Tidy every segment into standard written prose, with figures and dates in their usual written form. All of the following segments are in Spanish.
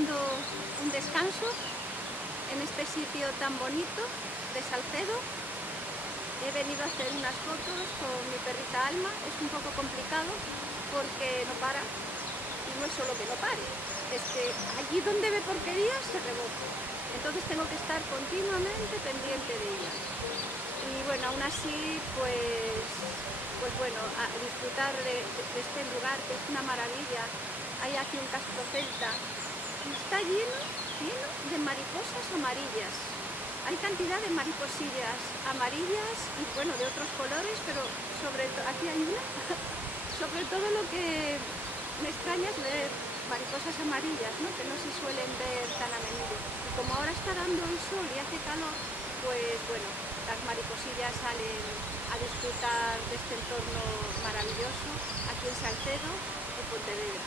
tomando un descanso en este sitio tan bonito de Salcedo. He venido a hacer unas fotos con mi perrita Alma. Es un poco complicado porque no para, y no es solo que no pare, es que allí donde ve porquerías se rebota. Entonces tengo que estar continuamente pendiente de ella. Y bueno, aún así, pues bueno, a disfrutar de este lugar, que es una maravilla. Hay aquí un castro celta y está lleno de mariposas amarillas. Hay cantidad de mariposillas amarillas y bueno, de otros colores, pero aquí hay una. Sobre todo lo que me extraña es ver mariposas amarillas, ¿no? Que no se suelen ver tan a menudo. Y como ahora está dando el sol y hace calor, pues bueno, las mariposillas salen a disfrutar de este entorno maravilloso aquí en Salcedo, en Pontevedra.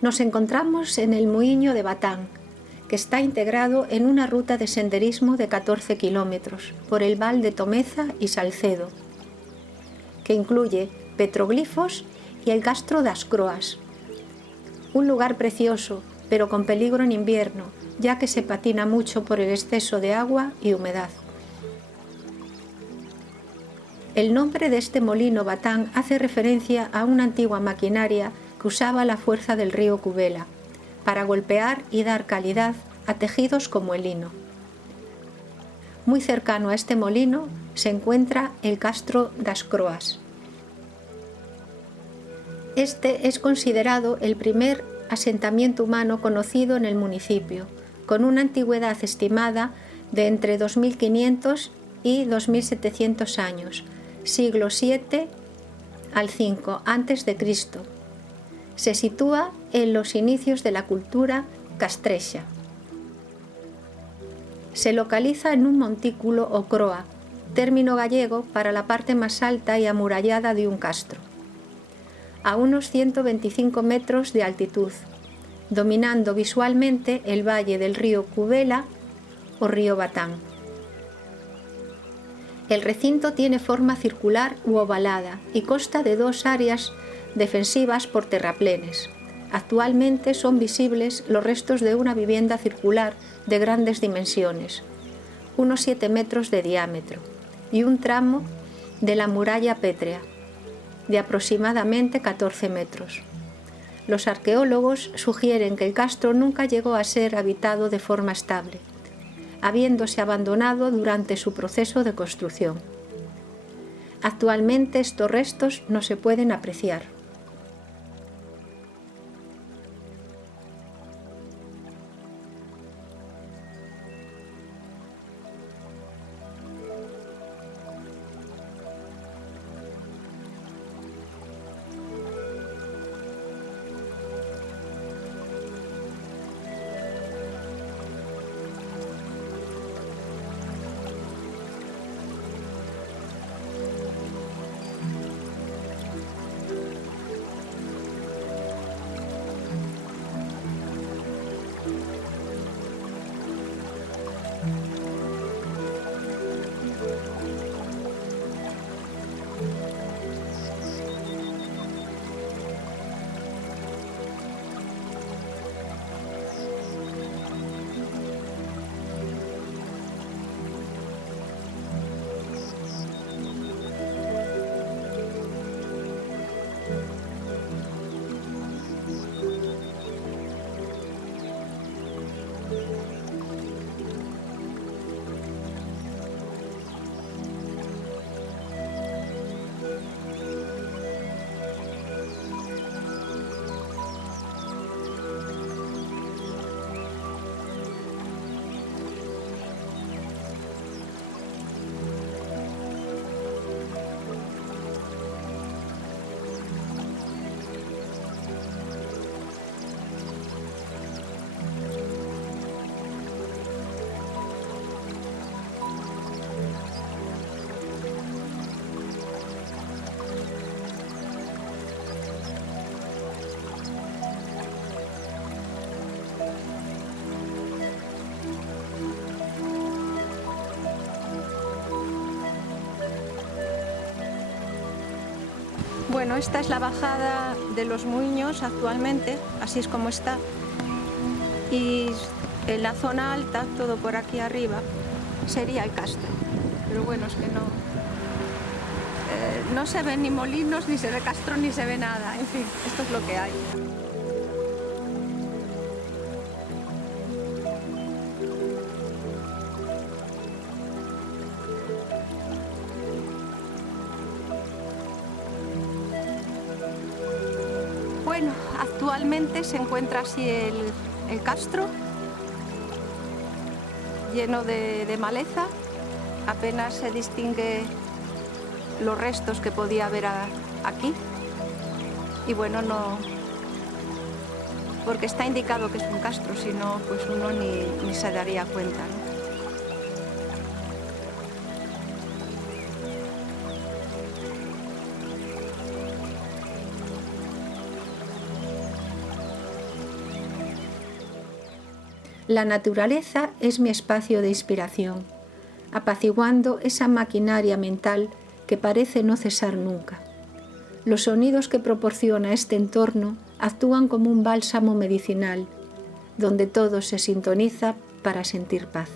Nos encontramos en el Muiño de Batán, que está integrado en una ruta de senderismo de 14 kilómetros por el Val de Tomeza y Salcedo, que incluye petroglifos y el Castro das Croas. Un lugar precioso, pero con peligro en invierno, ya que se patina mucho por el exceso de agua y humedad. El nombre de este molino Batán hace referencia a una antigua maquinaria que usaba la fuerza del río Cubela para golpear y dar calidad a tejidos como el lino. Muy cercano a este molino se encuentra el Castro das Croas. Este es considerado el primer asentamiento humano conocido en el municipio, con una antigüedad estimada de entre 2500 y 2700 años, siglo VII al V a.C. Se sitúa en los inicios de la cultura castrexa. Se localiza en un montículo o croa, término gallego para la parte más alta y amurallada de un castro, a unos 125 metros de altitud, dominando visualmente el valle del río Cubela o río Batán. El recinto tiene forma circular u ovalada y consta de dos áreas defensivas por terraplenes. Actualmente son visibles los restos de una vivienda circular de grandes dimensiones, unos 7 metros de diámetro, y un tramo de la muralla pétrea, de aproximadamente 14 metros. Los arqueólogos sugieren que el castro nunca llegó a ser habitado de forma estable, habiéndose abandonado durante su proceso de construcción. Actualmente estos restos no se pueden apreciar. Bueno, esta es la bajada de los Muiños actualmente, así es como está. Y en la zona alta, todo por aquí arriba, sería el castro. Pero bueno, es que no se ven ni molinos, ni se ve castro, ni se ve nada. En fin, esto es lo que hay. Bueno, actualmente se encuentra así el castro, lleno de maleza. Apenas se distingue los restos que podía haber aquí. Y bueno, no, porque está indicado que es un castro, si no, pues uno ni se daría cuenta, ¿no? La naturaleza es mi espacio de inspiración, apaciguando esa maquinaria mental que parece no cesar nunca. Los sonidos que proporciona este entorno actúan como un bálsamo medicinal, donde todo se sintoniza para sentir paz.